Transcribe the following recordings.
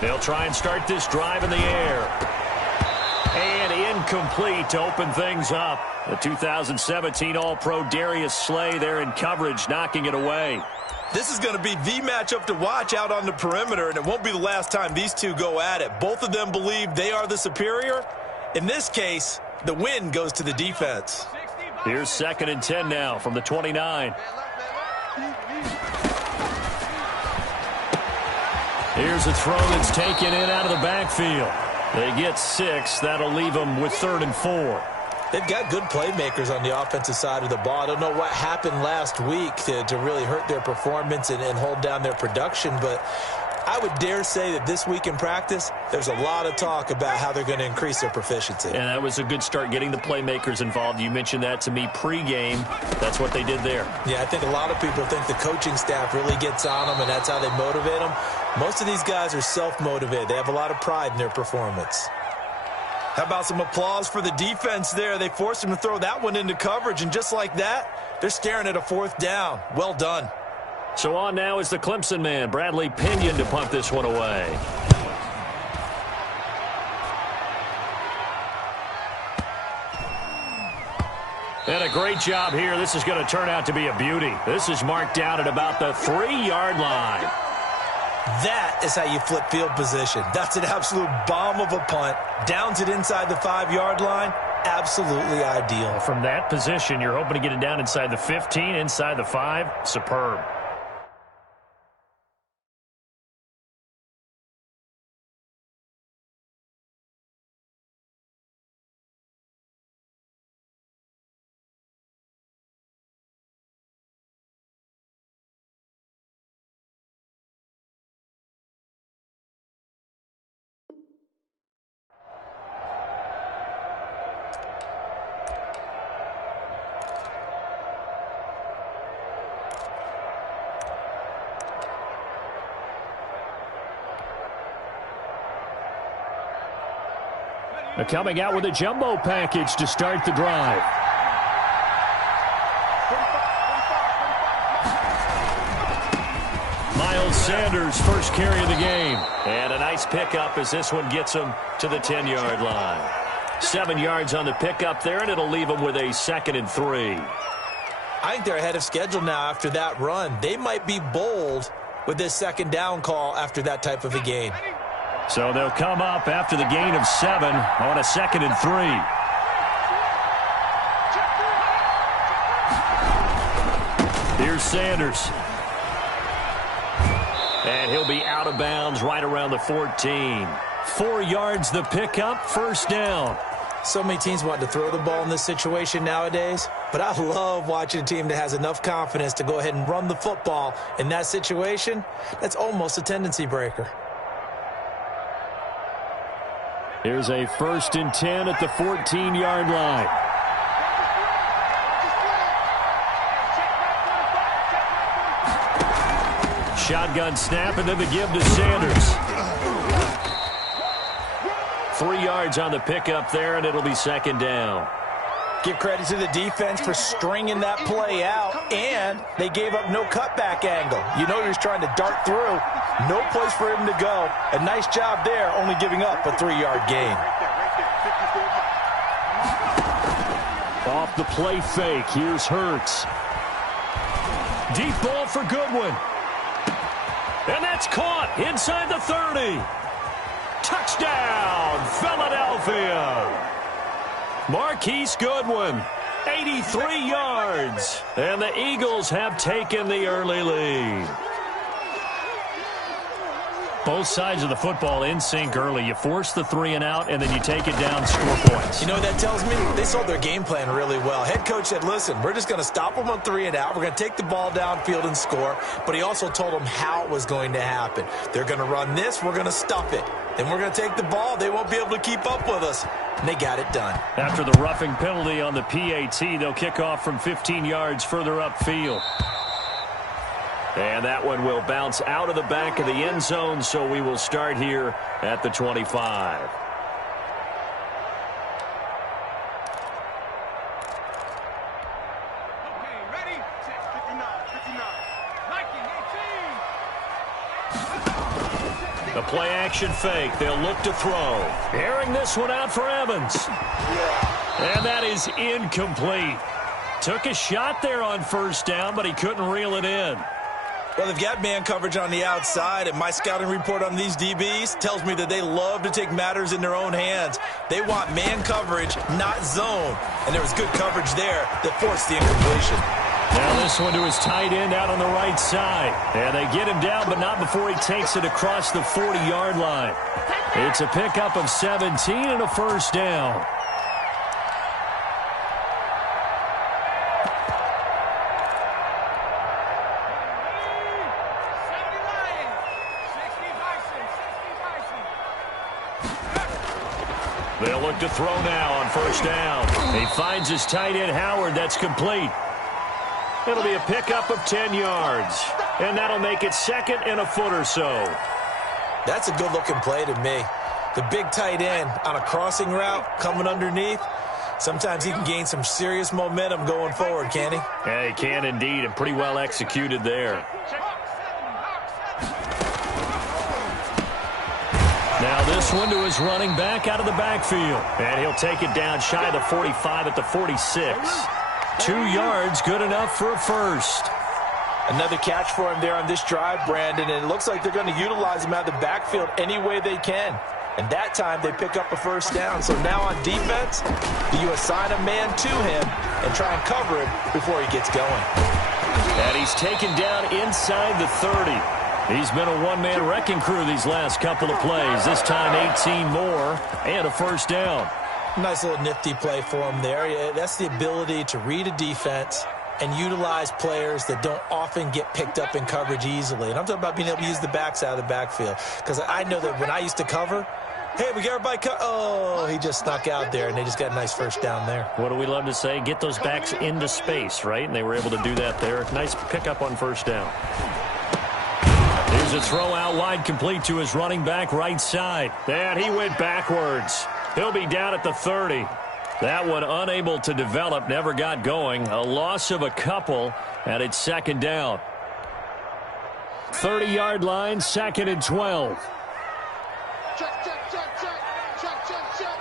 They'll try and start this drive in the air. And incomplete to open things up. The 2017 All-Pro Darius Slay there in coverage, knocking it away. This is going to be the matchup to watch out on the perimeter, and it won't be the last time these two go at it. Both of them believe they are the superior. In this case, the win goes to the defense. Here's 2nd and 10 now from the 29. Here's a throw that's taken in out of the backfield. They get 6. That'll leave them with 3rd and 4. They've got good playmakers on the offensive side of the ball. I don't know what happened last week to really hurt their performance and hold down their production, but I would dare say that this week in practice, there's a lot of talk about how they're going to increase their proficiency. And that was a good start getting the playmakers involved. You mentioned that to me pregame. That's what they did there. Yeah, I think a lot of people think the coaching staff really gets on them, and that's how they motivate them. Most of these guys are self-motivated. They have a lot of pride in their performance. How about some applause for the defense there? They forced him to throw that one into coverage, and just like that, they're staring at a 4th down. Well done. So on now is the Clemson man, Bradley Pinion, to punt this one away. And a great job here. This is going to turn out to be a beauty. This is marked down at about the 3-yard line. That is how you flip field position. That's an absolute bomb of a punt. Downs it inside the 5-yard line. Absolutely ideal. From that position, you're hoping to get it down inside the 15, inside the 5. Superb. Coming out with a jumbo package to start the drive. Miles Sanders, first carry of the game. And a nice pickup as this one gets him to the 10-yard line. 7 yards on the pickup there, and it'll leave him with a 2nd and 3. I think they're ahead of schedule now after that run. They might be bold with this 2nd down call after that type of a gain. So they'll come up after the gain of 7 on a 2nd and 3. Here's Sanders. And he'll be out of bounds right around the 14. 4 yards the pickup, 1st down. So many teams want to throw the ball in this situation nowadays, but I love watching a team that has enough confidence to go ahead and run the football in that situation. That's almost a tendency breaker. Here's a 1st and 10 at the 14-yard line. Shotgun snap, and then the give to Sanders. 3 yards on the pickup there, and it'll be 2nd down. Give credit to the defense for stringing that play out, and they gave up no cutback angle. You know he was trying to dart through. No place for him to go. A nice job there, only giving up a 3-yard gain. Off the play fake, here's Hurts. Deep ball for Goodwin. And that's caught inside the 30. Touchdown, Philadelphia. Marquise Goodwin, 83 yards. And the Eagles have taken the early lead. Both sides of the football in sync early. You force the 3 and out, and then you take it down, score points. You know what that tells me? They sold their game plan really well. Head coach said, listen, we're just going to stop them on 3 and out. We're going to take the ball downfield and score. But he also told them how it was going to happen. They're going to run this. We're going to stuff it. Then we're going to take the ball. They won't be able to keep up with us. And they got it done. After the roughing penalty on the PAT, they'll kick off from 15 yards further upfield. And that one will bounce out of the back of the end zone, so we will start here at the 25. A play-action fake. They'll look to throw. Airing this one out for Evans. And that is incomplete. Took a shot there on first down, but he couldn't reel it in. Well, they've got man coverage on the outside, and my scouting report on these DBs tells me that they love to take matters in their own hands. They want man coverage, not zone. And there was good coverage there that forced the incompletion. Now this one to his tight end out on the right side. And they get him down, but not before he takes it across the 40-yard line. It's a pickup of 17 and a first down. They'll look to throw now on first down. He finds his tight end, Howard. That's complete. It'll be a pickup of 10 yards. And that'll make it second and a foot or so. That's a good-looking play to me. The big tight end on a crossing route coming underneath. Sometimes he can gain some serious momentum going forward, can he? Yeah, he can indeed, and pretty well executed there. Now this one to his running back out of the backfield. And he'll take it down shy of the 45 at the 46. 2 yards, good enough for a first. Another catch for him there on this drive, Brandon, and it looks like they're going to utilize him out of the backfield any way they can. And that time they pick up a first down. So now on defense, do you assign a man to him and try and cover him before he gets going? And he's taken down inside the 30. He's been a one-man wrecking crew these last couple of plays. This time 18 more and a first down. Nice little nifty play for him there. That's the ability to read a defense and utilize players that don't often get picked up in coverage easily. And I'm talking about being able to use the backs out of the backfield. Because I know that when I used to cover, hey, we got everybody oh, he just snuck out there, and they just got a nice first down there. What do we love to say? Get those backs into space, right? And they were able to do that there. Nice pickup on first down. Here's a throw out wide, complete to his running back right side. And he went backwards. He'll be down at the 30. That one unable to develop, never got going. A loss of a couple, and it's second down. 30-yard line, second and 12. Check, check, check, check, check, check, check.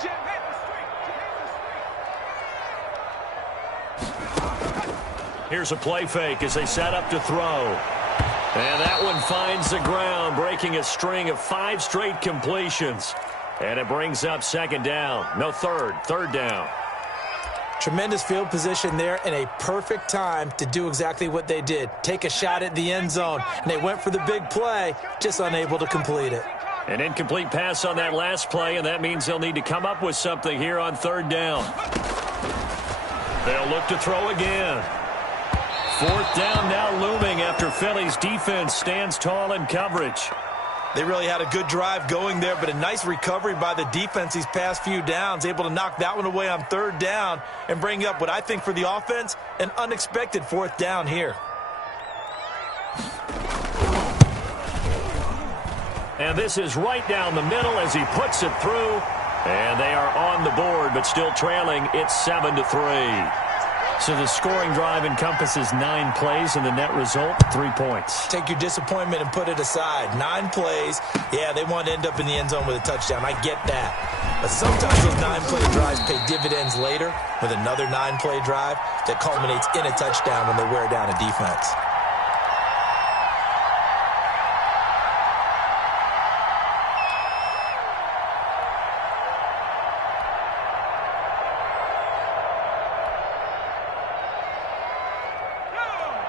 Jim, hit the street. Here's a play fake as they set up to throw. And that one finds the ground, breaking a string of 5 straight completions. And it brings up second down. No, third down. Tremendous field position there and a perfect time to do exactly what they did. Take a shot at the end zone. And they went for the big play, just unable to complete it. An incomplete pass on that last play, and that means they'll need to come up with something here on third down. They'll look to throw again. Fourth down now looming after Philly's defense stands tall in coverage. They really had a good drive going there, but a nice recovery by the defense these past few downs, able to knock that one away on third down and bring up what I think for the offense, an unexpected fourth down here. And this is right down the middle as he puts it through. And they are on the board, but still trailing. It's 7-3. So the scoring drive encompasses 9 plays, and the net result, 3 points. Take your disappointment and put it aside. 9 plays. Yeah, they want to end up in the end zone with a touchdown. I get that. But sometimes those 9-play drives pay dividends later with another 9-play drive that culminates in a touchdown when they wear down a defense.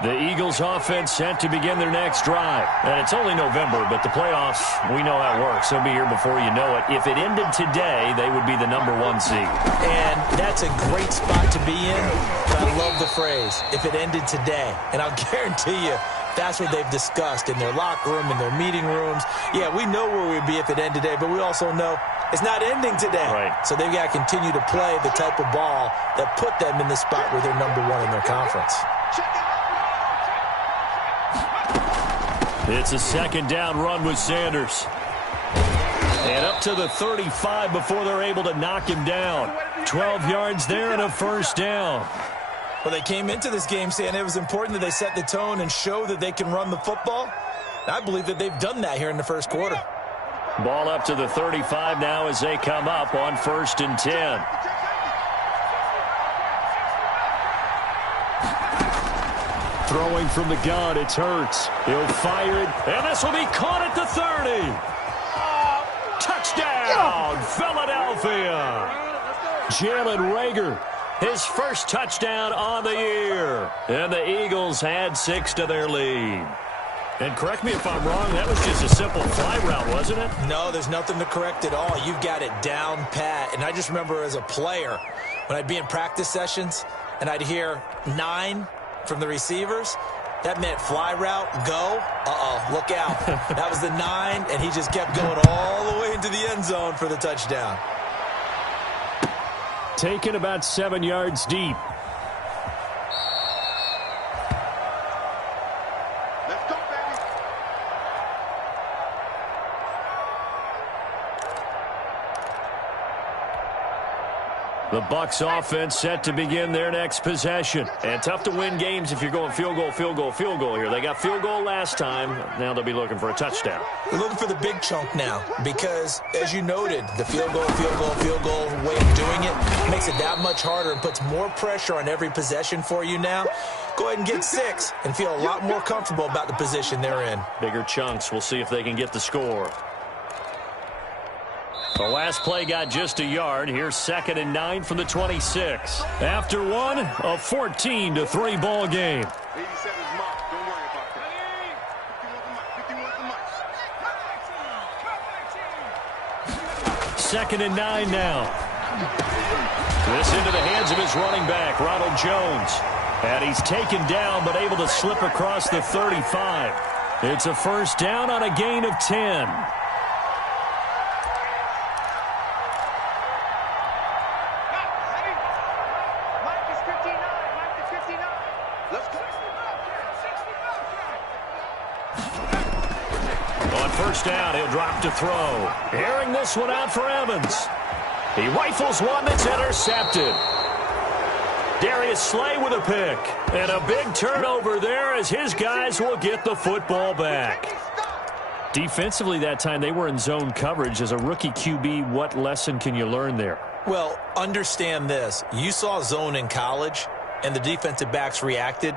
The Eagles offense set to begin their next drive. And it's only November, but the playoffs, we know how it works. They'll be here before you know it. If it ended today, they would be the #1 seed. And that's a great spot to be in. But I love the phrase, if it ended today. And I'll guarantee you, that's what they've discussed in their locker room, in their meeting rooms. Yeah, we know where we'd be if it ended today, but we also know it's not ending today. Right. So they've got to continue to play the type of ball that put them in the spot where they're #1 in their conference. It's a second down run with Sanders. And up to the 35 before they're able to knock him down. 12 yards there and a first down. Well, they came into this game saying it was important that they set the tone and show that they can run the football. I believe that they've done that here in the first quarter. Ball up to the 35 now as they come up on 1st and 10. Throwing from the gun, it's Hurts. He'll fire it, and this will be caught at the 30. Touchdown, Philadelphia. Jalen Reagor, his first touchdown on the year. And the Eagles had 6 to their lead. And correct me if I'm wrong, that was just a simple fly route, wasn't it? No, there's nothing to correct at all. You've got it down pat. And I just remember as a player, when I'd be in practice sessions, and I'd hear 9 from the receivers, that meant fly route, go. Look out. That was the 9, and he just kept going all the way into the end zone for the touchdown. Taken about 7 yards deep. Let's go, baby. The Bucs offense set to begin their next possession. And tough to win games if you're going field goal, field goal, field goal here. They got field goal last time. Now they'll be looking for a touchdown. We're looking for the big chunk now because, as you noted, the field goal way of doing it makes it that much harder and puts more pressure on every possession for you now. Go ahead and get 6 and feel a lot more comfortable about the position they're in. Bigger chunks. We'll see if they can get the score. The last play got just a yard. Here's 2nd and 9 from the 26. After one, a 14-3 ball game. 87 is marked. Don't worry about that. 2nd and 9 now. This into the hands of his running back, Ronald Jones. And he's taken down but able to slip across the 35. It's a first down on a gain of 10. First down, he'll drop to throw. Airing this one out for Evans. He rifles one that's intercepted. Darius Slay with a pick. And a big turnover there as his guys will get the football back. Defensively that time, they were in zone coverage. As a rookie QB, what lesson can you learn there? Well, understand this. You saw zone in college, and the defensive backs reacted,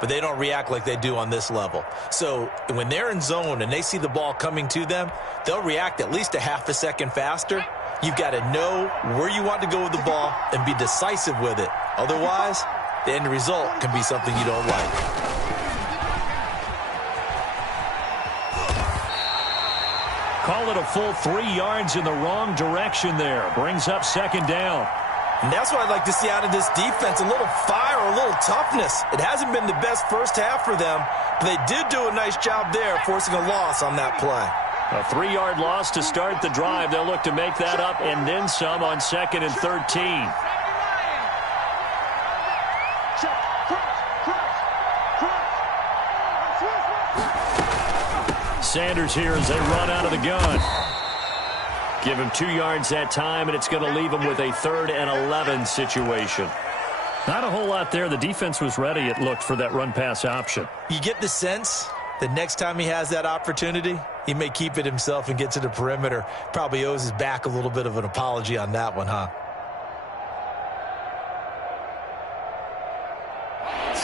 but they don't react like they do on this level. So when they're in zone and they see the ball coming to them, they'll react at least a half a second faster. You've got to know where you want to go with the ball and be decisive with it. Otherwise, the end result can be something you don't like. Call it a full 3 yards in the wrong direction there. Brings up 2nd down. And that's what I'd like to see out of this defense, a little fire, a little toughness. It hasn't been the best first half for them, but they did do a nice job there, forcing a loss on that play. A 3-yard loss to start the drive. They'll look to make that up and then some on 2nd and 13. Sanders here as they run out of the gun. Give him 2 yards that time, and it's going to leave him with a 3rd and 11 situation. Not a whole lot there. The defense was ready, it looked, for that run-pass option. You get the sense that next time he has that opportunity, he may keep it himself and get to the perimeter. Probably owes his back a little bit of an apology on that one, huh?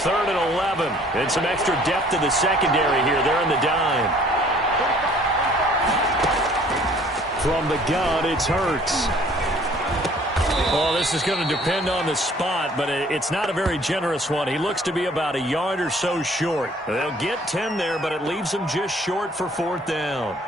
3rd and 11. And some extra depth to the secondary here. They're in the dime. From the gun, it's Hurts. Well, this is going to depend on the spot, but it's not a very generous one. He looks to be about a yard or so short. They'll get 10 there, but it leaves them just short for 4th down.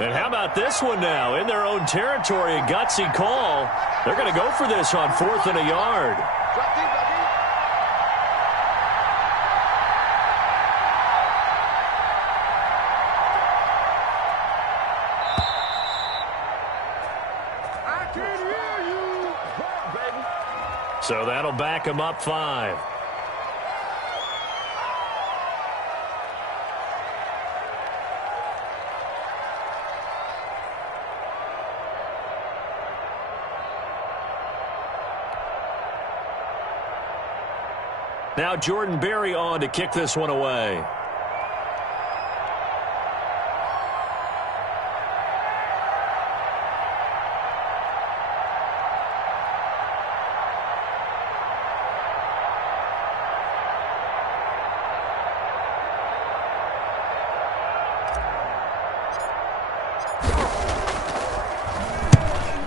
And how about this one now? In their own territory, a gutsy call. They're going to go for this on 4th and a yard. So that'll back them up 5. Now Jordan Berry on to kick this one away.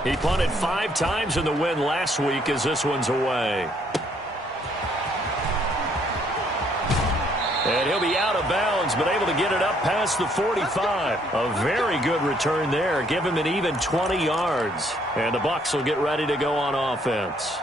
He punted 5 times in the win last week as this one's away. And he'll be out of bounds, but able to get it up past the 45. A very good return there. Give him an even 20 yards. And the Bucs will get ready to go on offense.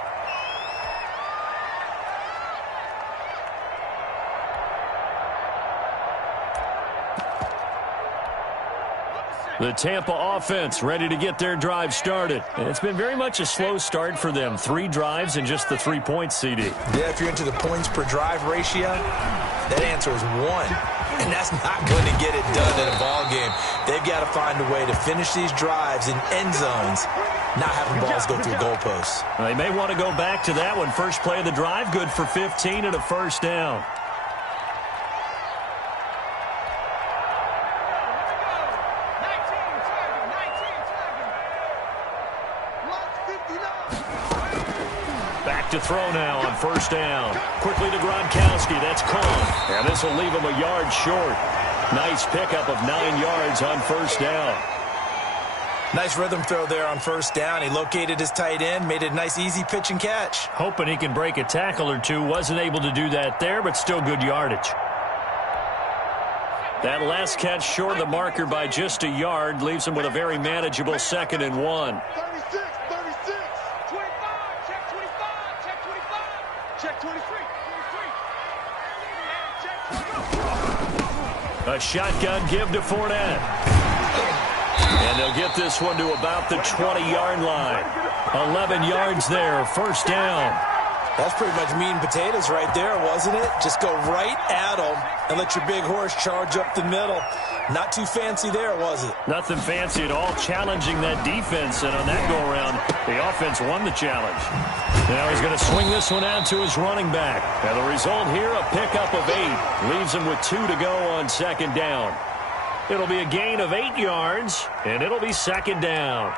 The Tampa offense ready to get their drive started. And it's been very much a slow start for them. 3 drives and just the 3 points, CD. Yeah, if you're into the points per drive ratio, that answer is 1. And that's not going to get it done in a ball game. They've got to find a way to finish these drives in end zones, not having balls go through goalposts. They may want to go back to that one. First play of the drive, good for 15 and a first down. To throw now on first down. Quickly to Gronkowski. That's caught. And this will leave him a yard short. Nice pickup of 9 yards on first down. Nice rhythm throw there on first down. He located his tight end, made a nice easy pitch and catch. Hoping he can break a tackle or two. Wasn't able to do that there, but still good yardage. That last catch short of the marker by just a yard leaves him with a very manageable 2nd and 1. A shotgun give to Fournette. And they'll get this one to about the 20-yard line. 11 yards there, first down. That's pretty much meat and potatoes right there, wasn't it? Just go right at them and let your big horse charge up the middle. Not too fancy there, was it? Nothing fancy at all, challenging that defense. And on that go-around, the offense won the challenge. Now he's going to swing this one out to his running back. And the result here, a pickup of 8. Leaves him with 2 to go on 2nd down. It'll be a gain of 8 yards, and it'll be 2nd down.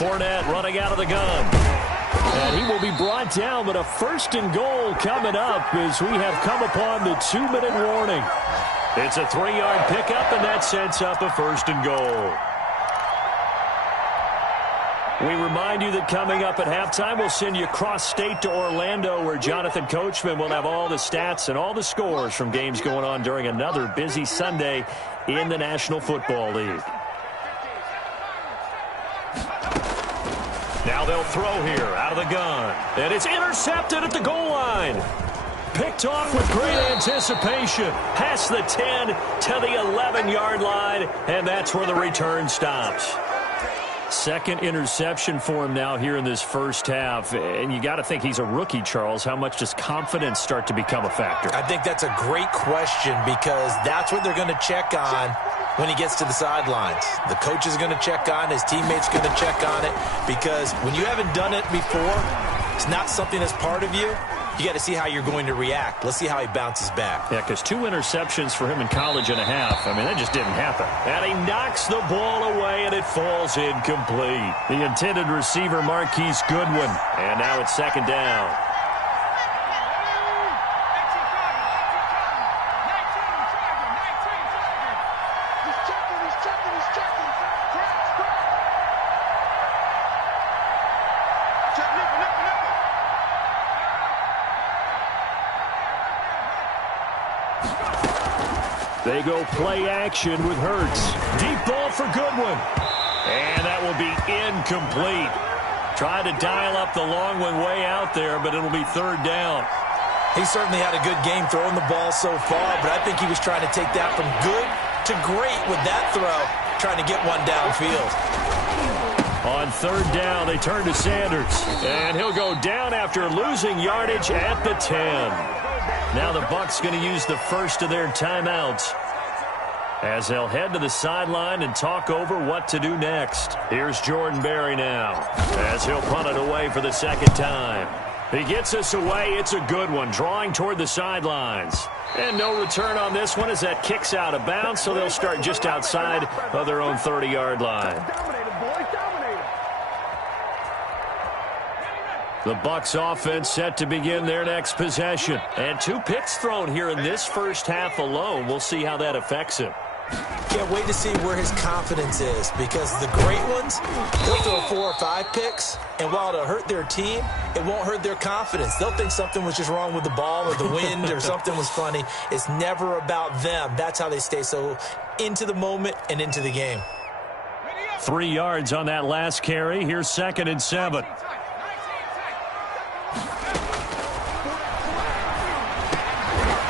Fournette running out of the gun. And he will be brought down, but a 1st and goal coming up as we have come upon the 2-minute warning. It's a 3-yard pickup, and that sets up a 1st and goal. We remind you that coming up at halftime, we'll send you cross-state to Orlando, where Jonathan Coachman will have all the stats and all the scores from games going on during another busy Sunday in the National Football League. Now they'll throw here out of the gun. And it's intercepted at the goal line. Picked off with great anticipation. Past the 10 to the 11-yard line. And that's where the return stops. 2nd interception for him now here in this first half. And you got to think he's a rookie, Charles. How much does confidence start to become a factor? I think that's a great question because that's what they're going to check on when he gets to the sidelines. The coach is going to check on, his teammates going to check on it, because when you haven't done it before, it's not something that's part of you. You got to see how you're going to react. Let's see how he bounces back. Yeah, because 2 interceptions for him in college and a half. I mean, that just didn't happen. And he knocks the ball away, and it falls incomplete. The intended receiver, Marquise Goodwin. And now it's 2nd down. They go play action with Hurts. Deep ball for Goodwin. And that will be incomplete. Tried to dial up the long one way out there, but it'll be 3rd down. He certainly had a good game throwing the ball so far, but I think he was trying to take that from good to great with that throw. trying to get one downfield. On third down, they turn to Sanders. And he'll go down after losing yardage at the 10. Now the Bucs going to use the first of their timeouts as they'll head to the sideline and talk over what to do next. Here's Jordan Berry now as he'll punt it away for the second time. He gets us away. It's a good one, drawing toward the sidelines. And no return on this one as that kicks out of bounds, so they'll start just outside of their own 30-yard line. The Bucs offense set to begin their next possession. And 2 picks thrown here in this first half alone. We'll see how that affects him. Can't wait to see where his confidence is, because the great ones, they'll throw 4 or 5 picks, and while it'll hurt their team, it won't hurt their confidence. They'll think something was just wrong with the ball or the wind or something was funny. It's never about them. That's how they stay so into the moment and into the game. 3 yards on that last carry. Here's 2nd and 7.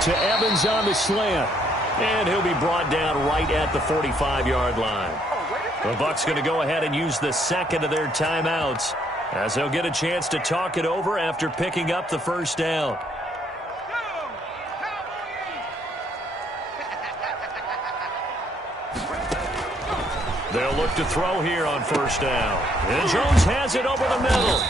To Evans on the slant. And he'll be brought down right at the 45-yard line. The Bucs going to go ahead and use the second of their timeouts as they'll get a chance to talk it over after picking up the first down. They'll look to throw here on first down. And Jones has it over the middle.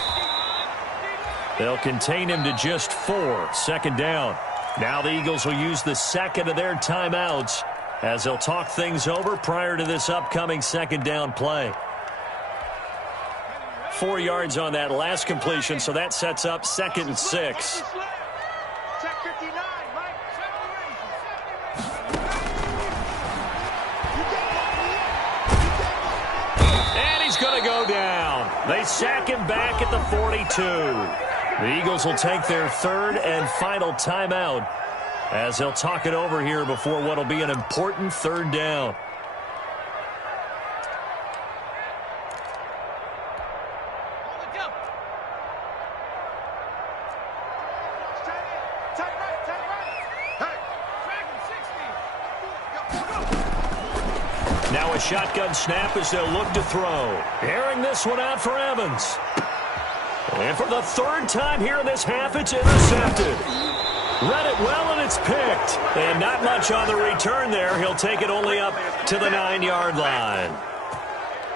They'll contain him to just 4. 2nd down. Now the Eagles will use the second of their timeouts as they'll talk things over prior to this upcoming 2nd down play. 4 yards on that last completion, so that sets up 2nd and 6. And he's going to go down. They sack him back at the 42. The Eagles will take their 3rd and final timeout as they'll talk it over here before what will be an important 3rd down. Now a shotgun snap as they'll look to throw. Airing this one out for Evans. And for the 3rd time here in this half, it's intercepted. Read it well, and it's picked. And not much on the return there. He'll take it only up to the 9-yard line.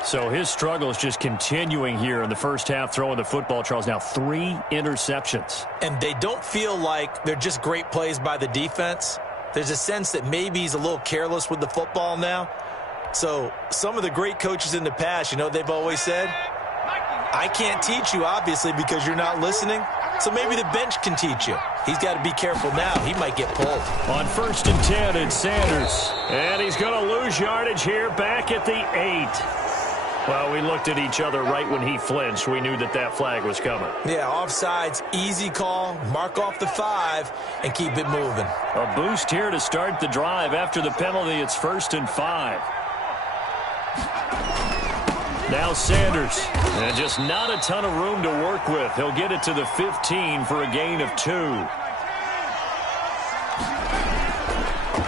So his struggle is just continuing here in the first half, throwing the football, Charles. Now 3 interceptions. And they don't feel like they're just great plays by the defense. There's a sense that maybe he's a little careless with the football now. So some of the great coaches in the past, you know, they've always said, I can't teach you, obviously, because you're not listening. So maybe the bench can teach you. He's got to be careful now. He might get pulled. On 1st and 10, it's Sanders. And he's going to lose yardage here back at the 8. Well, we looked at each other right when he flinched. We knew that that flag was coming. Yeah, offsides, easy call. Mark off the 5 and keep it moving. A boost here to start the drive. After the penalty, it's 1st and 5. Now Sanders, and just not a ton of room to work with. He'll get it to the 15 for a gain of 2.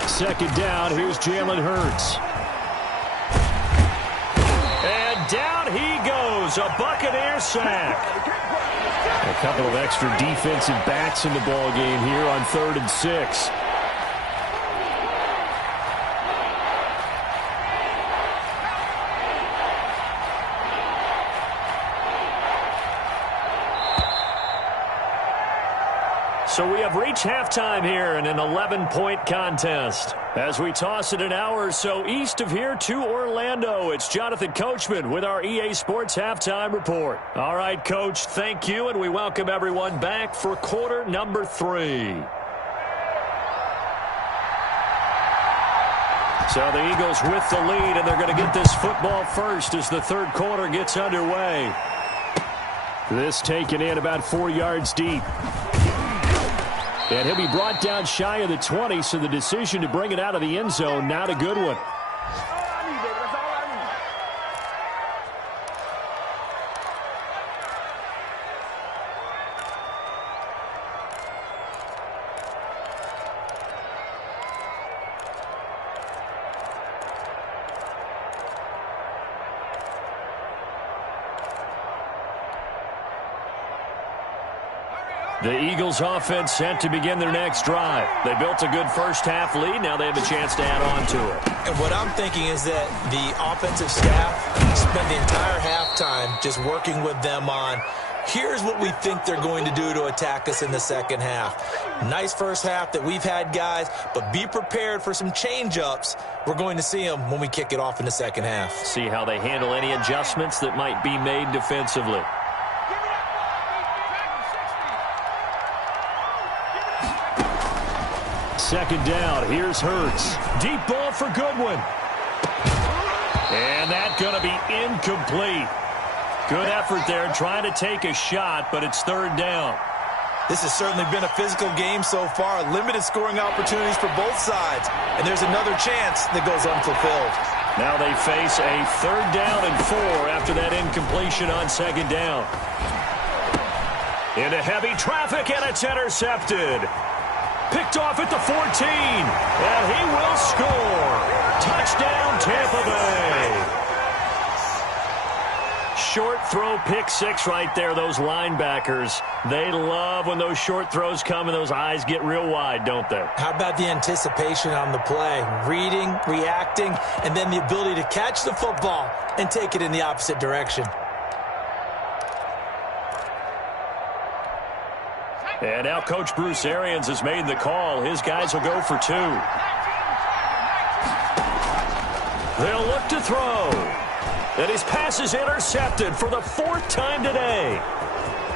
2nd down, here's Jalen Hurts. And down he goes, a Buccaneer sack. A couple of extra defensive backs in the ball game here on 3rd and 6. So we have reached halftime here in an 11-point contest. As we toss it an hour or so east of here to Orlando, it's Jonathan Coachman with our EA Sports Halftime Report. All right, Coach, thank you, and we welcome everyone back for quarter number 3. So the Eagles with the lead, and they're going to get this football first as the 3rd quarter gets underway. This taken in about 4 yards deep. And he'll be brought down shy of the 20, so the decision to bring it out of the end zone, not a good one. The Eagles offense set to begin their next drive. They built a good first-half lead. Now they have a chance to add on to it. And what I'm thinking is that the offensive staff spent the entire halftime just working with them on, here's what we think they're going to do to attack us in the second half. Nice first half that we've had, guys, but be prepared for some change-ups. We're going to see them when we kick it off in the second half. See how they handle any adjustments that might be made defensively. Second down, here's Hurts. Deep ball for Goodwin. And that's going to be incomplete. Good effort there trying to take a shot, but it's third down. This has certainly been a physical game so far. Limited scoring opportunities for both sides. And there's another chance that goes unfulfilled. Now they face a third down and 4 after that incompletion on second down. Into heavy traffic, and it's intercepted. Picked off at the 14, and he will score. Touchdown, Tampa Bay. Short throw, pick six right there. Those linebackers, they love when those short throws come and those eyes get real wide, don't they? How about the anticipation on the play? Reading, reacting, and then the ability to catch the football and take it in the opposite direction. And now Coach Bruce Arians has made the call. His guys will go for 2. They'll look to throw. And his pass is intercepted for the 4th time today.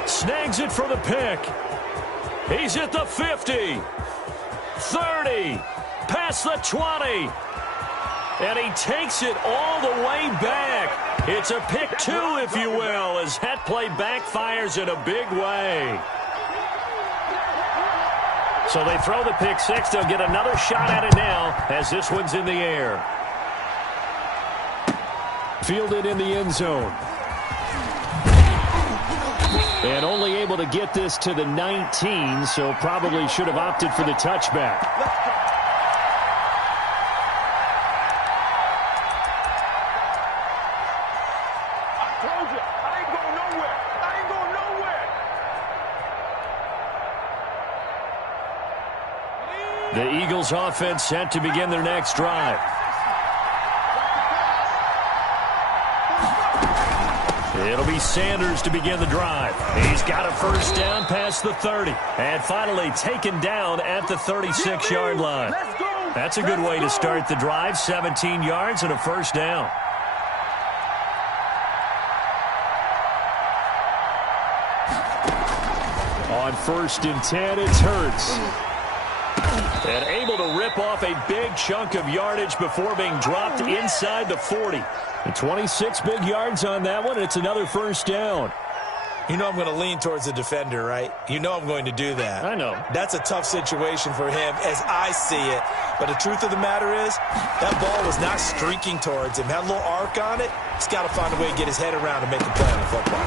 Snags it for the pick. He's at the 50. 30. Past the 20. And he takes it all the way back. It's a pick 2, if you will, as that play backfires in a big way. So they throw the pick 6. They'll get another shot at it now as this one's in the air. Fielded in the end zone. And only able to get this to the 19, so probably should have opted for the touchback. I told you, I ain't going nowhere. I ain't going nowhere. The Eagles offense set to begin their next drive. It'll be Sanders to begin the drive. He's got a first down past the 30. And finally taken down at the 36-yard line. That's a good way to start the drive. 17 yards and a first down. On 1st and 10, it's Hurts. And able to rip off a big chunk of yardage before being dropped inside the 40. And 26 big yards on that one. It's another first down. You know I'm going to lean towards the defender, right? You know I'm going to do that. I know. That's a tough situation for him as I see it. But the truth of the matter is, that ball was not streaking towards him. Had a little arc on it. He's got to find a way to get his head around and make a play on the football.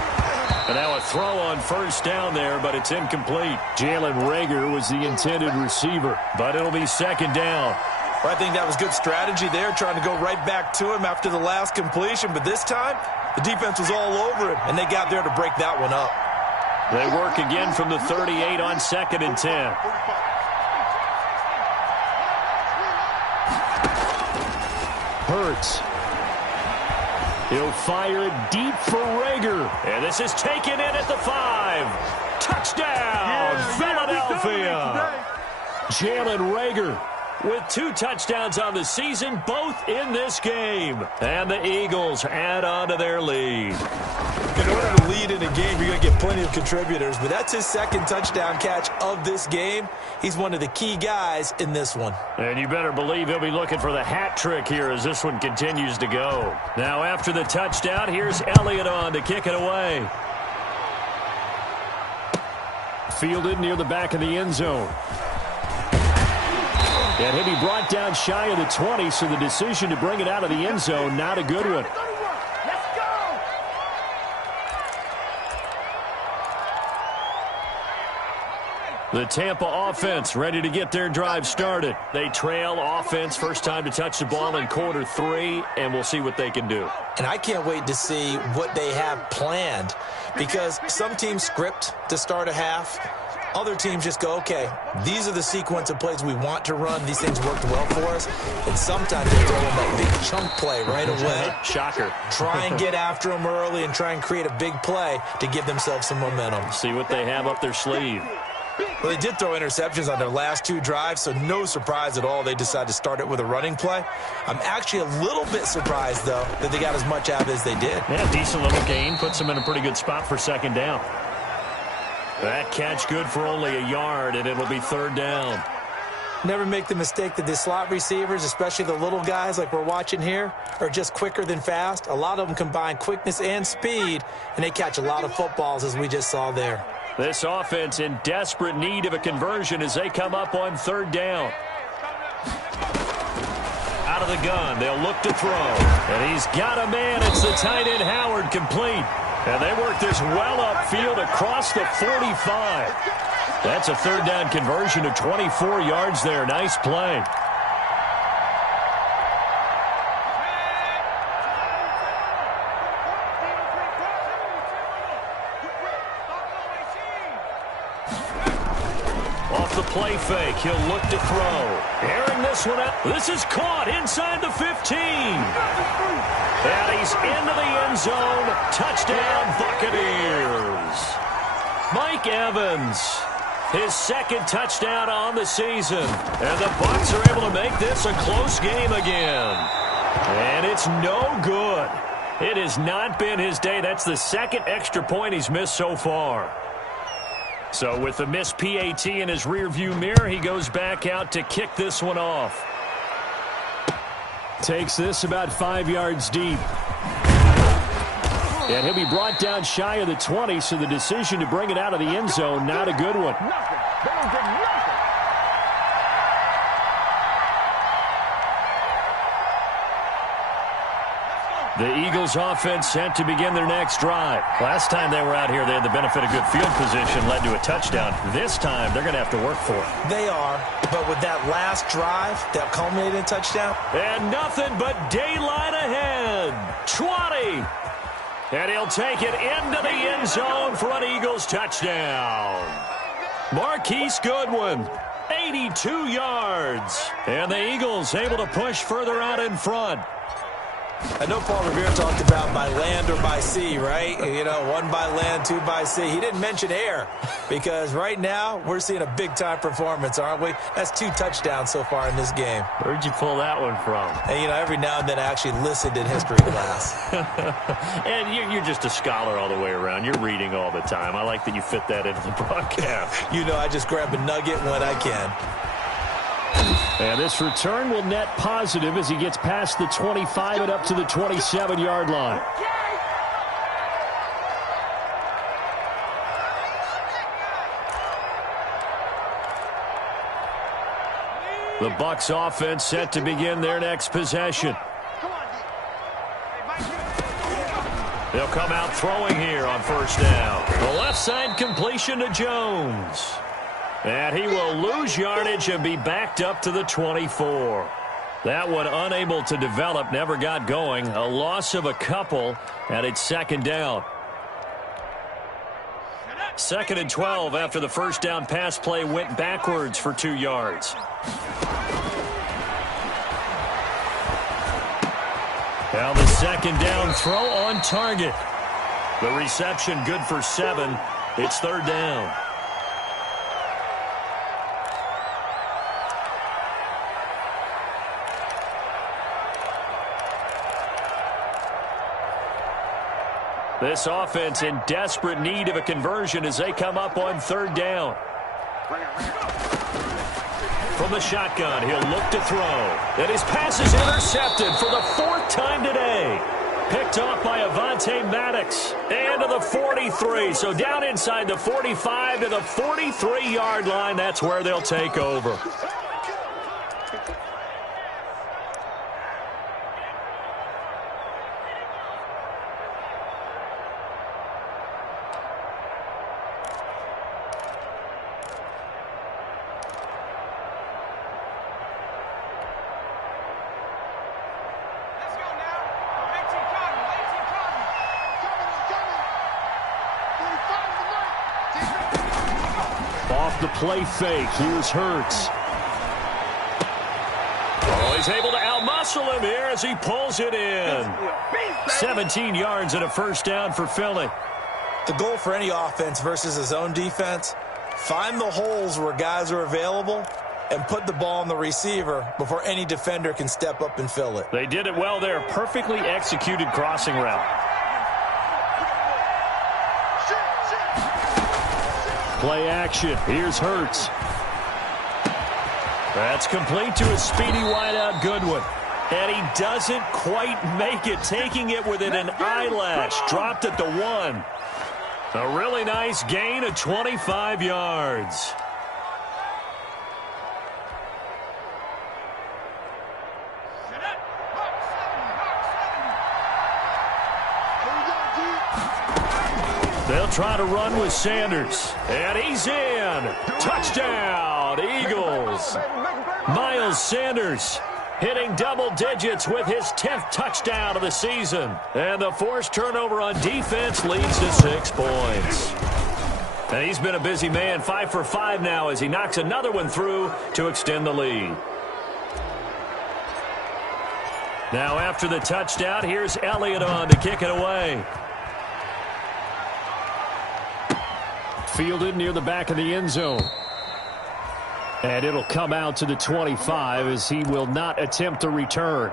And now a throw on first down there, but it's incomplete. Jalen Reagor was the intended receiver, but it'll be second down. Well, I think that was good strategy there, trying to go right back to him after the last completion. But this time, the defense was all over him, and they got there to break that one up. They work again from the 38 on 2nd and 10. Hurts. He'll fire it deep for Reagor. And this is taken in at the 5. Touchdown, Philadelphia. Jalen Reagor with 2 touchdowns on the season, both in this game. And the Eagles add on to their lead. In order to lead in a game, you're going to get plenty of contributors, but that's his 2nd touchdown catch of this game. He's one of the key guys in this one. And you better believe he'll be looking for the hat trick here as this one continues to go. Now after the touchdown, here's Elliott on to kick it away. Fielded near the back of the end zone. And he'll be brought down shy of the 20, so the decision to bring it out of the end zone, not a good one. The Tampa offense ready to get their drive started. They trail offense, first time to touch the ball in quarter 3, and we'll see what they can do. And I can't wait to see what they have planned, because some teams script to start a half. Other teams just go, okay, these are the sequence of plays we want to run. These things worked well for us. And sometimes they throw in that big chunk play right away. Shocker. Try and get after them early and try and create a big play to give themselves some momentum. See what they have up their sleeve. Well, they did throw interceptions on their last 2 drives, so no surprise at all they decided to start it with a running play. I'm actually a little bit surprised, though, that they got as much out of it as they did. Yeah, decent little gain. Puts them in a pretty good spot for second down. That catch good for only a yard, and it'll be third down. Never make the mistake that the slot receivers, especially the little guys like we're watching here, are just quicker than fast. A lot of them combine quickness and speed, and they catch a lot of footballs, as we just saw there. This offense in desperate need of a conversion as they come up on third down. Out of the gun, they'll look to throw. And he's got a man. It's the tight end Howard, complete. And they work this well upfield across the 45. That's a third down conversion of 24 yards there. Nice play. Off the play fake, he'll look to throw. Airing this one out. This is caught inside the 15. And he's into the end zone. Touchdown, Buccaneers. Mike Evans, his second touchdown on the season. And the Bucs are able to make this a close game again. And it's no good. It has not been his day. That's the second extra point he's missed so far. So with the missed PAT in his rearview mirror, he goes back out to kick this one off. Takes this about 5 yards deep. And he'll be brought down shy of the 20, so the decision to bring it out of the end zone, not a good one. The Eagles offense set to begin their next drive. Last time they were out here, they had the benefit of good field position, led to a touchdown. This time, they're going to have to work for it. They are, but with that last drive, that culminated in touchdown. And nothing but daylight ahead. 20. And he'll take it into the end zone for an Eagles touchdown. Marquise Goodwin, 82 yards. And the Eagles able to push further out in front. I know Paul Revere talked about by land or by sea, right? You know, 1 by land, 2 by sea. He didn't mention air because right now we're seeing a big-time performance, aren't we? That's 2 touchdowns so far in this game. Where'd you pull that one from? And, you know, every now and then I actually listened in history class. And you're just a scholar all the way around. You're reading all the time. I like that you fit that into the broadcast. You know, I just grab a nugget when I can. And this return will net positive as he gets past the 25 and up to the 27-yard line. The Bucs offense set to begin their next possession. They'll come out throwing here on first down. The left side completion to Jones. And he will lose yardage and be backed up to the 24. That one unable to develop, never got going. A loss of a couple, and it's second down. 2nd and 12 after the first down pass play went backwards for 2 yards. Now the second down throw on target. The reception good for 7. It's third down. This offense in desperate need of a conversion as they come up on third down. From the shotgun, he'll look to throw. And his pass is intercepted for the 4th time today. Picked off by Avonte Maddox. And to the 43. So down inside the 45 to the 43-yard line. That's where they'll take over. off the play fake. Here's Hurts. Oh, he's able to outmuscle him here as he pulls it in. 17 yards and a first down for Philly. The goal for any offense versus his own defense, find the holes where guys are available and put the ball on the receiver before any defender can step up and fill it. They did it well there. Perfectly executed crossing route. Play action. Here's Hurts. That's complete to a speedy wideout Goodwin. And he doesn't quite make it, taking it within an eyelash. Dropped at the 1. A really nice gain of 25 yards. They'll try to run with Sanders. And he's in. Touchdown, Eagles. Miles Sanders hitting double digits with his 10th touchdown of the season. And the forced turnover on defense leads to 6 points. And he's been a busy man, 5 for 5 now as he knocks another one through to extend the lead. Now after the touchdown, here's Elliott on to kick it away. Fielded near the back of the end zone. And it'll come out to the 25 as he will not attempt to return.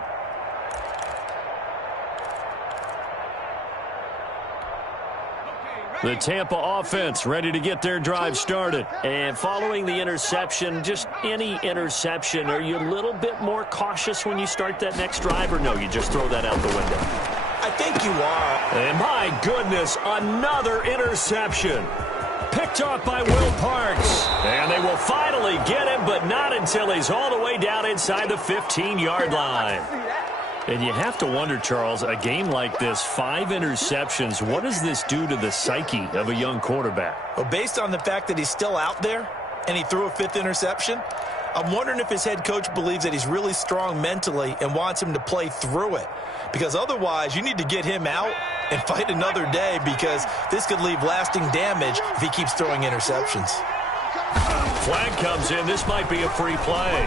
The Tampa offense ready to get their drive started. And following the interception, just any interception, are you a little bit more cautious when you start that next drive, or no, you just throw that out the window? I think you are. And my goodness, another interception. Picked off by Will Parks. And they will finally get him, but not until he's all the way down inside the 15-yard line. And you have to wonder, Charles, a game like this, 5 interceptions, what does this do to the psyche of a young quarterback? Well, based on the fact that he's still out there and he threw a 5th interception, I'm wondering if his head coach believes that he's really strong mentally and wants him to play through it. Because otherwise, you need to get him out and fight another day, because this could leave lasting damage if he keeps throwing interceptions. Flag comes in. This might be a free play.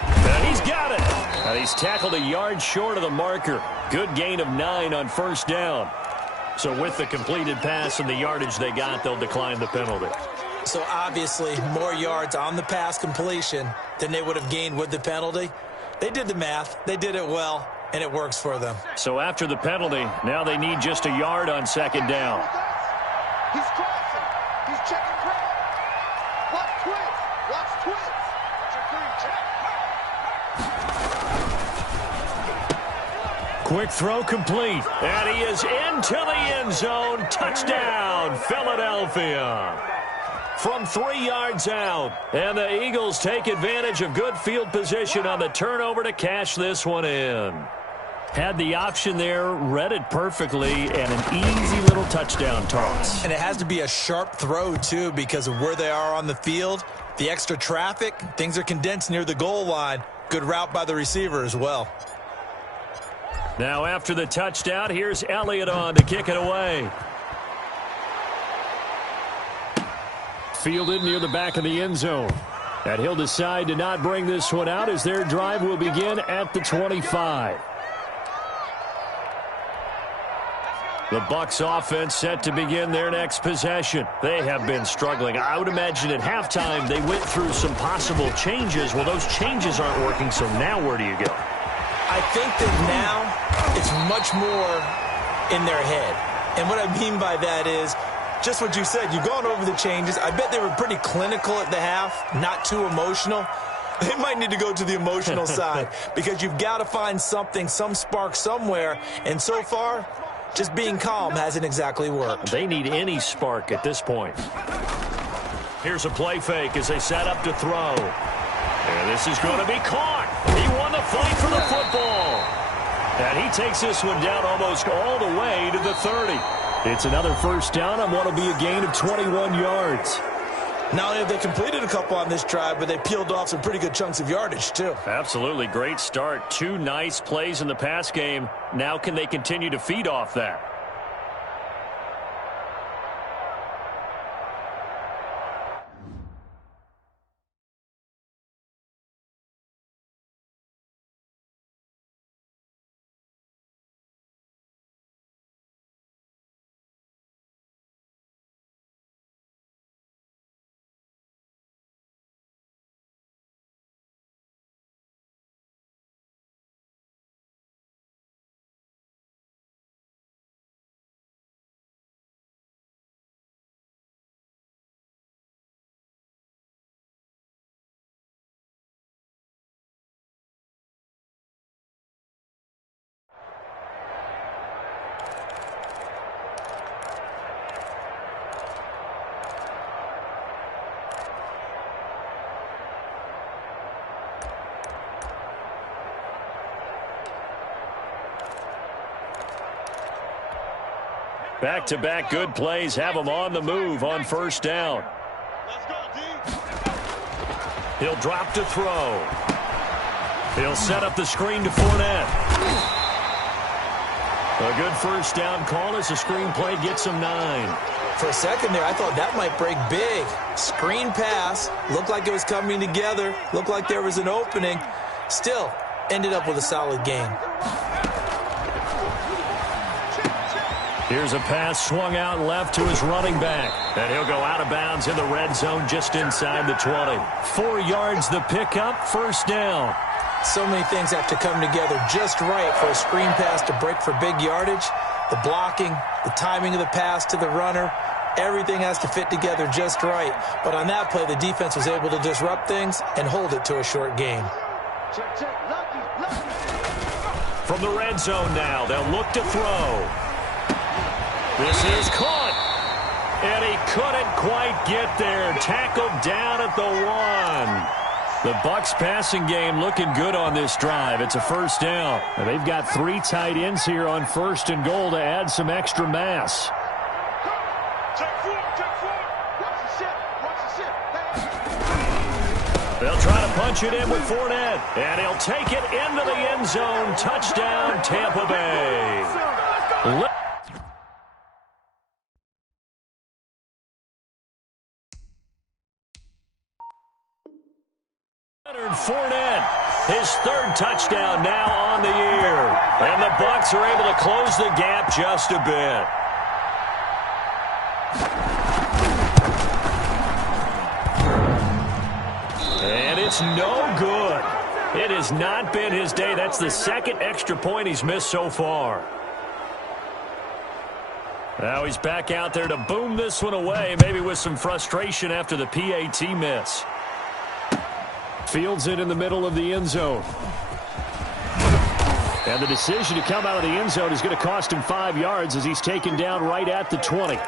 And he's got it. And he's tackled a yard short of the marker. Good gain of 9 on first down. So with the completed pass and the yardage they got, they'll decline the penalty. So obviously, more yards on the pass completion than they would have gained with the penalty. They did the math. They did it well, and it works for them. So after the penalty, now they need just a yard on second down. He's crossing. He's checking crowd. Watch twist. Watch twist. Check. Quick throw complete. And he is into the end zone. Touchdown, Philadelphia. From 3 yards out. And the Eagles take advantage of good field position on the turnover to cash this one in. Had the option there, read it perfectly, and an easy little touchdown toss. And it has to be a sharp throw, too, because of where they are on the field. The extra traffic, things are condensed near the goal line. Good route by the receiver as well. Now after the touchdown, here's Elliott on to kick it away. Fielded near the back of the end zone. And he'll decide to not bring this one out as their drive will begin at the 25. The Bucs offense set to begin their next possession. They have been struggling. I would imagine at halftime they went through some possible changes. Well, those changes aren't working, so now where do you go? I think that now it's much more in their head. And what I mean by that is just what you said. You've gone over the changes. I bet they were pretty clinical at the half, not too emotional. They might need to go to the emotional side because you've got to find something, some spark somewhere. And so far, just being calm hasn't exactly worked. They need any spark at this point. Here's a play fake as they set up to throw. And this is going to be caught. He won the fight for the football. And he takes this one down almost all the way to the 30. It's another first down on what will be a gain of 21 yards. Not only have they completed a couple on this drive, but they peeled off some pretty good chunks of yardage, too. Absolutely. Great start. 2 nice plays in the pass game. Now can they continue to feed off that? Back-to-back good plays have him on the move on first down. He'll drop to throw. He'll set up the screen to Fournette. A good first down call as the screen play gets him 9. For a second there, I thought that might break big. Screen pass. Looked like it was coming together. Looked like there was an opening. Still, ended up with a solid gain. Here's a pass swung out left to his running back. And he'll go out of bounds in the red zone just inside the 20. 4 yards the pickup, first down. So many things have to come together just right for a screen pass to break for big yardage. The blocking, the timing of the pass to the runner, everything has to fit together just right. But on that play, the defense was able to disrupt things and hold it to a short gain. From the red zone now, they'll look to throw. This is caught. And he couldn't quite get there. Tackled down at the 1. The Bucs passing game looking good on this drive. It's a first down. And they've got 3 tight ends here on first and goal to add some extra mass. They'll try to punch it in with Fournette. And he'll take it into the end zone. Touchdown, Tampa Bay. Fournette, his 3rd touchdown now on the year. And the Bucs are able to close the gap just a bit. And it's no good. It has not been his day. That's the 2nd extra point he's missed so far. Now he's back out there to boom this one away, maybe with some frustration after the PAT miss. Fields it in the middle of the end zone. And the decision to come out of the end zone is going to cost him 5 yards as he's taken down right at the 20.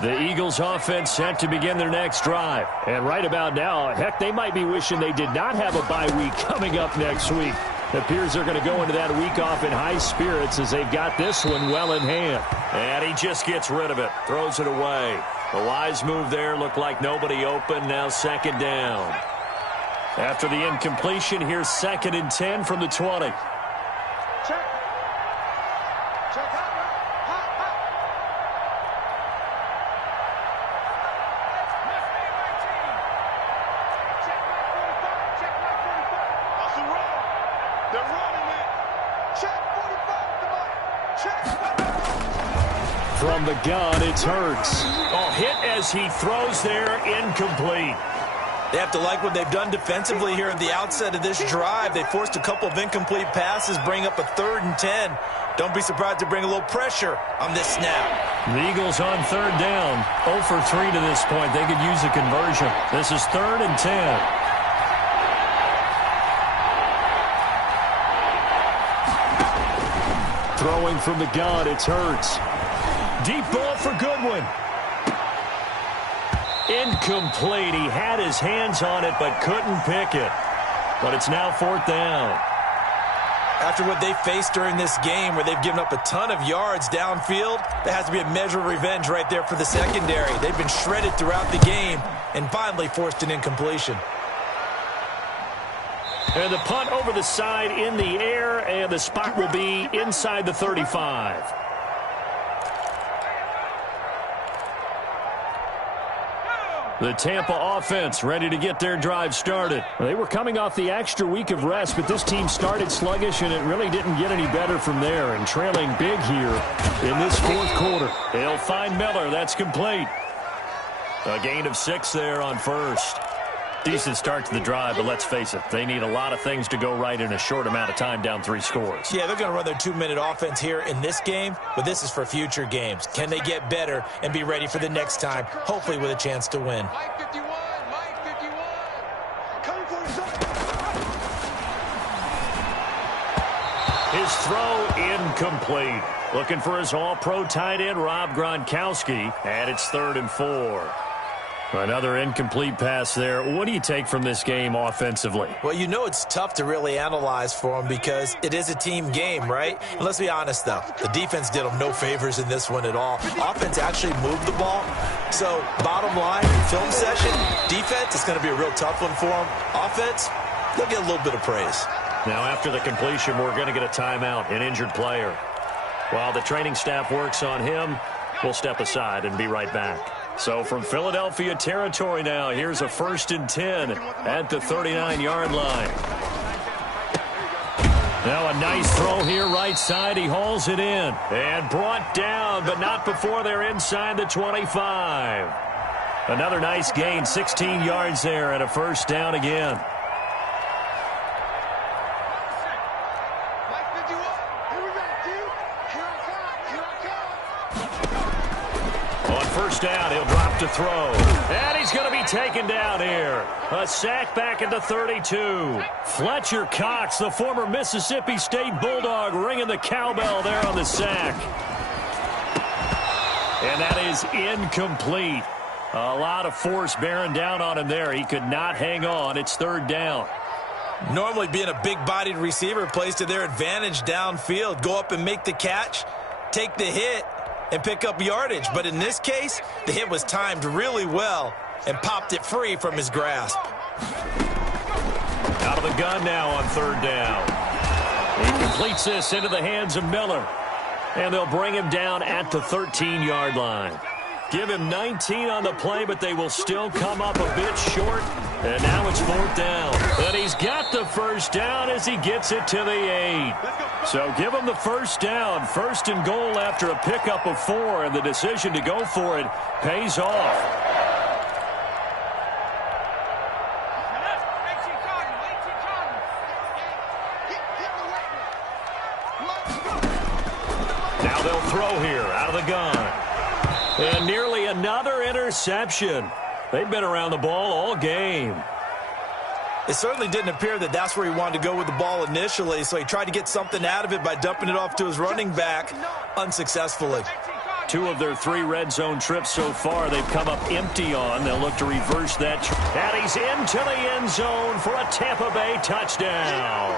The Eagles offense set to begin their next drive. And right about now, heck, they might be wishing they did not have a bye week coming up next week. It appears they're going to go into that week off in high spirits as they've got this one well in hand. And he just gets rid of it, throws it away. A wise move there, looked like nobody open, now 2nd down. After the incompletion, here's 2nd and 10 from the 20. From the gun, it's Hurts. Oh, hit as he throws there, incomplete. They have to like what they've done defensively here at the outset of this drive. They forced a couple of incomplete passes, bring up a 3rd and 10. Don't be surprised to bring a little pressure on this snap. The Eagles on 3rd down. 0 for 3 to this point. They could use a conversion. This is 3rd and 10. Throwing from the gun, it's Hurts. Deep ball for Goodwin. Incomplete. He had his hands on it but couldn't pick it. But it's now 4th down. After what they faced during this game where they've given up a ton of yards downfield, there has to be a measure of revenge right there for the secondary. They've been shredded throughout the game and finally forced an incompletion. And the punt over the side in the air, and the spot will be inside the 35. The Tampa offense ready to get their drive started. They were coming off the extra week of rest, but this team started sluggish, and it really didn't get any better from there. And trailing big here in this 4th quarter. They'll find Miller. That's complete. A gain of 6 there on first. Decent start to the drive, but let's face it, they need a lot of things to go right in a short amount of time, down 3 scores. Yeah, they're going to run their 2-minute offense here in this game, but this is for future games. Can they get better and be ready for the next time, hopefully with a chance to win? Mike 51, Mike 51. Coming for his His throw incomplete. Looking for his all-pro tight end, Rob Gronkowski, and it's 3rd and 4. Another incomplete pass there. What do you take from this game offensively? Well, you know it's tough to really analyze for them because it is a team game, right? And let's be honest, though. The defense did them no favors in this one at all. Offense actually moved the ball. So, bottom line, film session, defense is going to be a real tough one for them. Offense, they'll get a little bit of praise. Now, after the completion, we're going to get a timeout, an injured player. While the training staff works on him, we'll step aside and be right back. So from Philadelphia territory now, here's a 1st and 10 at the 39-yard line. Now a nice throw here right side. He hauls it in and brought down, but not before they're inside the 25. Another nice gain, 16 yards there and a 1st down again. Down, he'll drop to throw. And he's going to be taken down here. A sack back into 32. Fletcher Cox, the former Mississippi State Bulldog, ringing the cowbell there on the sack. And that is incomplete. A lot of force bearing down on him there. He could not hang on. It's 3rd down. Normally being a big-bodied receiver plays to their advantage downfield. Go up and make the catch, take the hit, and pick up yardage. But in this case, the hit was timed really well and popped it free from his grasp. Out of the gun now on 3rd down. He completes this into the hands of Miller. And they'll bring him down at the 13-yard line. Give him 19 on the play, but they will still come up a bit short. And now it's 4th down. And he's got the 1st down as he gets it to the 8. So give him the 1st down. 1st and goal after a pickup of 4. And the decision to go for it pays off. Now they'll throw here out of the gun. And nearly another interception. They've been around the ball all game. It certainly didn't appear that that's where he wanted to go with the ball initially, so he tried to get something out of it by dumping it off to his running back unsuccessfully. 2 of their 3 red zone trips so far they've come up empty on. They'll look to reverse that. And he's into the end zone for a Tampa Bay touchdown.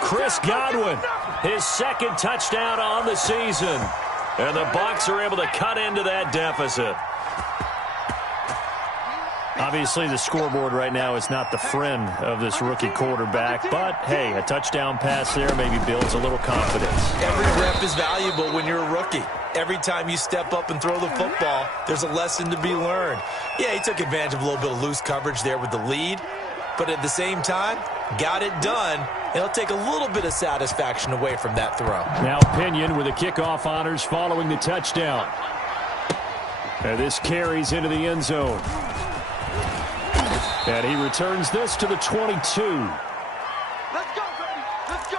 Chris Godwin, his 2nd touchdown on the season. And the Bucs are able to cut into that deficit. Obviously, the scoreboard right now is not the friend of this rookie quarterback. But, hey, a touchdown pass there maybe builds a little confidence. Every rep is valuable when you're a rookie. Every time you step up and throw the football, there's a lesson to be learned. Yeah, he took advantage of a little bit of loose coverage there with the lead. But at the same time, got it done. And he'll take a little bit of satisfaction away from that throw. Now Pinion with the kickoff honors following the touchdown. And this carries into the end zone. And he returns this to the 22. Let's go, baby. Let's go.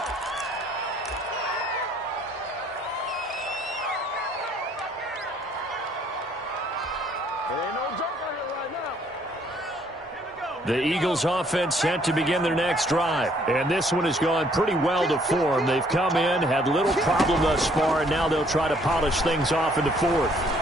There ain't no joker here right now. The Eagles offense set to begin their next drive. And this one has gone pretty well to form. They've come in, had little problem thus far, and now they'll try to polish things off into 4th.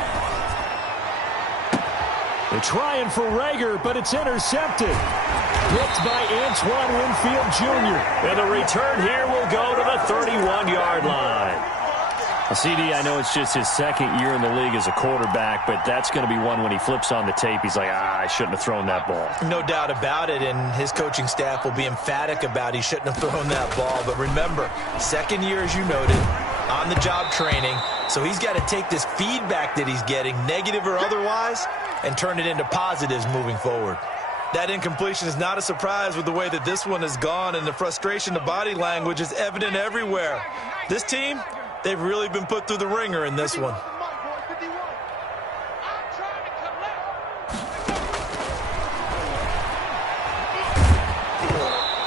They're trying for Rager, but it's intercepted. Picked by Antoine Winfield Jr. And the return here will go to the 31-yard line. CD, I know it's just his 2nd year in the league as a quarterback, but that's going to be one when he flips on the tape. He's like, I shouldn't have thrown that ball. No doubt about it, and his coaching staff will be emphatic about he shouldn't have thrown that ball. But remember, 2nd year, as you noted, on-the-job training, so he's got to take this feedback that he's getting, negative or otherwise, and turn it into positives moving forward. That incompletion is not a surprise with the way that this one has gone, and the frustration of body language is evident everywhere. This team, they've really been put through the ringer in this one.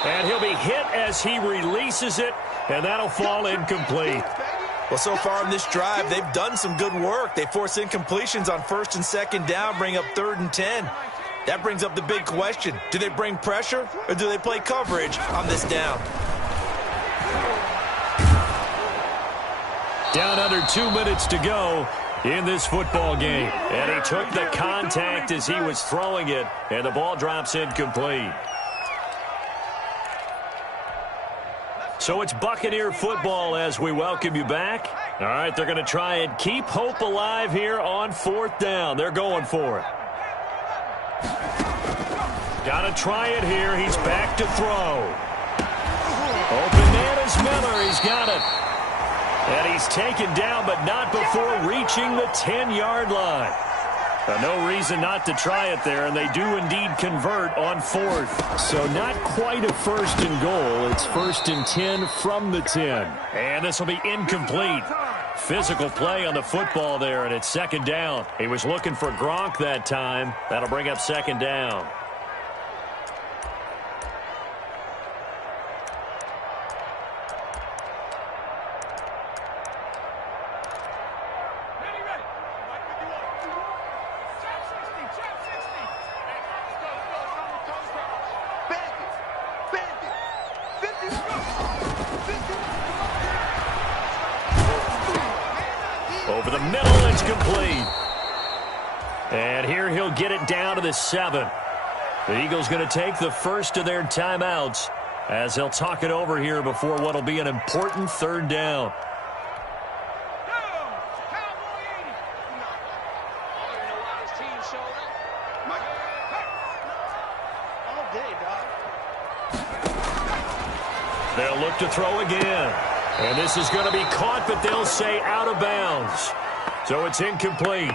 And he'll be hit as he releases it, and that'll fall incomplete. Well, so far in this drive, they've done some good work. They force incompletions on 1st and 2nd down, bring up 3rd and 10. That brings up the big question. Do they bring pressure, or do they play coverage on this down? Down under 2 minutes to go. in this football game. And he took the contact as he was throwing it, and the ball drops incomplete. So it's Buccaneer football as we welcome you back. All right, they're going to try and keep hope alive here on 4th down. They're going for it. Got to try it here. He's back to throw. Open man is Miller. He's got it. And he's taken down, but not before reaching the 10-yard line. No reason not to try it there, and they do indeed convert on 4th. So not quite a 1st and goal. It's 1st and 10 from the 10. And this will be incomplete. Physical play on the football there, and it's 2nd down. He was looking for Gronk that time. That'll bring up 2nd down. Over the middle, it's complete. And here he'll get it down to the 7. The Eagles going to take the first of their timeouts as they'll talk it over here before what will be an important 3rd down. They'll look to throw again. And this is going to be caught, but they'll say out of bounds. So it's incomplete.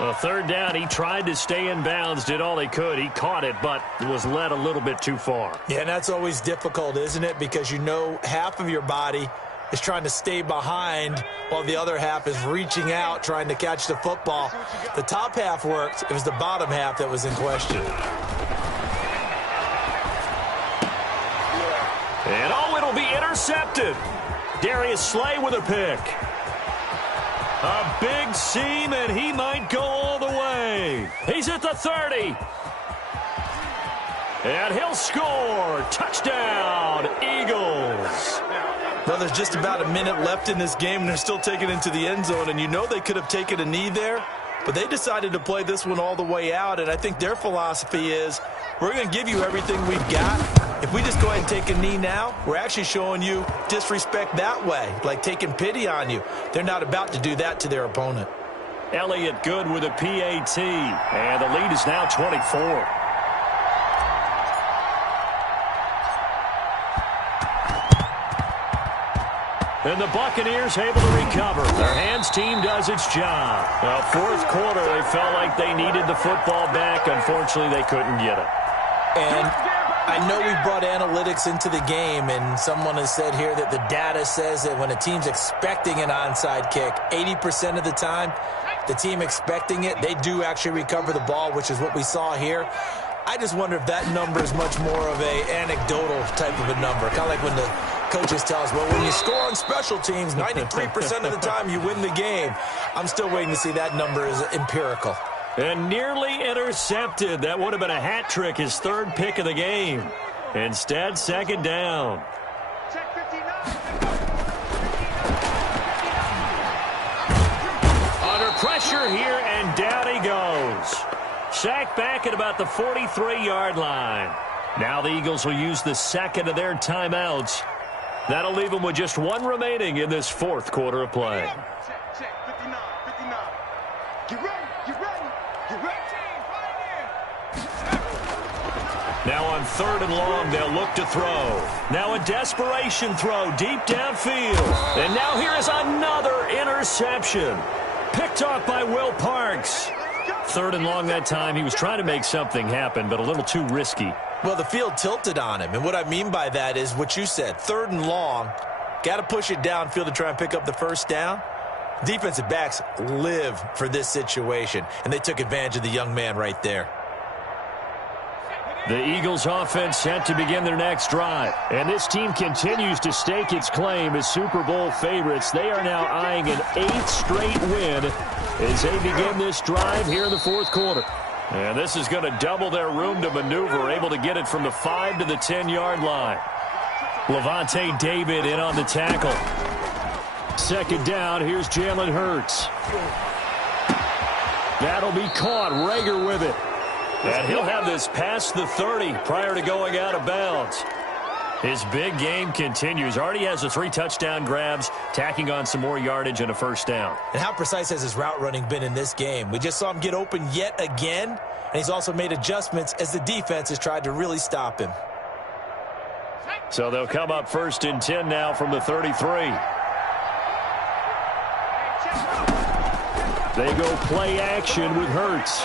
A 3rd down, he tried to stay in bounds, did all he could. He caught it, but was led a little bit too far. Yeah, and that's always difficult, isn't it? Because you know half of your body is trying to stay behind while the other half is reaching out, trying to catch the football. The top half worked. It was the bottom half that was in question. And oh, it'll be intercepted. Darius Slay with a pick. A big seam, and he might go all the way. He's at the 30. And he'll score. Touchdown, Eagles. Well, there's just about a minute left in this game, and they're still taking it into the end zone. And you know they could have taken a knee there, but they decided to play this one all the way out. And I think their philosophy is, we're going to give you everything we've got. If we just go ahead and take a knee now, we're actually showing you disrespect that way, like taking pity on you. They're not about to do that to their opponent. Elliott good with a PAT, and the lead is now 24. And the Buccaneers able to recover. Their hands team does its job. Now, 4th quarter, they felt like they needed the football back. Unfortunately, they couldn't get it. And I know we brought analytics into the game, and someone has said here that the data says that when a team's expecting an onside kick, 80% of the time, the team expecting it, they do actually recover the ball, which is what we saw here. I just wonder if that number is much more of a anecdotal type of a number, kind of like when the coaches tell us, well, when you score on special teams, 93% of the time you win the game. I'm still waiting to see that number is empirical. And nearly intercepted. That would have been a hat trick, his 3rd pick of the game. Instead, 2nd down. Under pressure here, and down he goes. Sacked back at about the 43-yard line. Now the Eagles will use the 2nd of their timeouts. That'll leave them with just 1 remaining in this 4th quarter of play. Check, 59, 59. Get ready, get ready, get ready. Now on 3rd and long, they'll look to throw. Now a desperation throw deep downfield. And now here is another interception. Picked off by Will Parks. 3rd and long that time. He was trying to make something happen, but a little too risky. Well, the field tilted on him, and what I mean by that is what you said. 3rd and long, got to push it downfield to try and pick up the 1st down. Defensive backs live for this situation, and they took advantage of the young man right there. The Eagles offense set to begin their next drive. And this team continues to stake its claim as Super Bowl favorites. They are now eyeing an 8th straight win as they begin this drive here in the 4th quarter. And this is going to double their room to maneuver, able to get it from the 5 to the 10-yard line. Levante David in on the tackle. 2nd down, here's Jalen Hurts. That'll be caught. Rager with it. And he'll have this past the 30 prior to going out of bounds. His big game continues. Already has the 3 touchdown grabs, tacking on some more yardage and a first down. And how precise has his route running been in this game? We just saw him get open yet again, and he's also made adjustments as the defense has tried to really stop him. So they'll come up 1st and 10 now from the 33. They go play action with Hurts.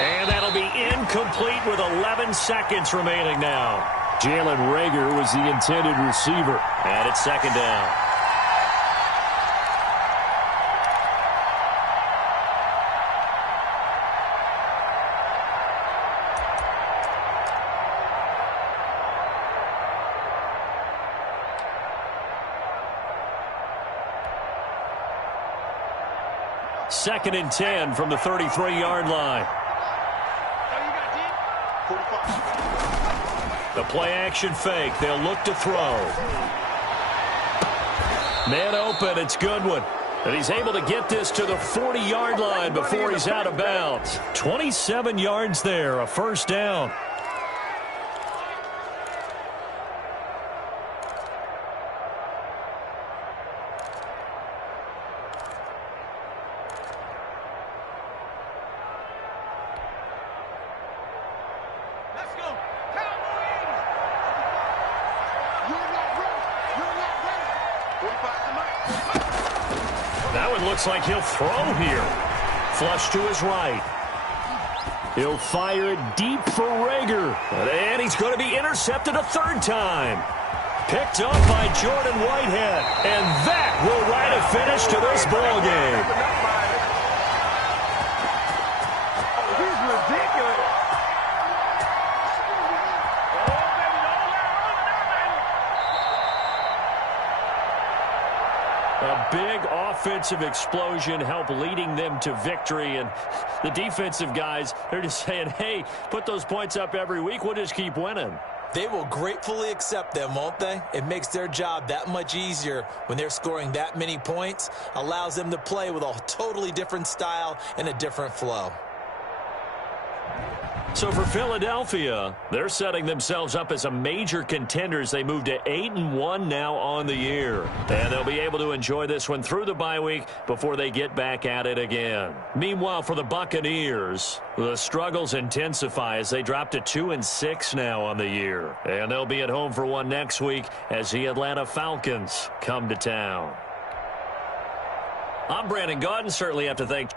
And that'll be incomplete with 11 seconds remaining now. Jalen Rager was the intended receiver. And it's 2nd down. Second and 10 from the 33-yard line. The play-action fake. They'll look to throw. Man open. It's Goodwin. And he's able to get this to the 40-yard line before he's out of bounds. 27 yards there. A first down. Looks like he'll throw here. Flush to his right. He'll fire it deep for Rager. And he's going to be intercepted a 3rd time. Picked up by Jordan Whitehead. And that will write a finish to this ball game. He's ridiculous. A big offensive explosion helped leading them to victory. And the defensive guys, they're just saying, hey, put those points up every week. We'll just keep winning. They will gratefully accept them, won't they? It makes their job that much easier when they're scoring that many points. Allows them to play with a totally different style and a different flow. So for Philadelphia, they're setting themselves up as a major contender as they move to 8-1 now on the year. And they'll be able to enjoy this one through the bye week before they get back at it again. Meanwhile, for the Buccaneers, the struggles intensify as they drop to 2-6 now on the year. And they'll be at home for one next week as the Atlanta Falcons come to town. I'm Brandon Gaudin. Certainly have to thank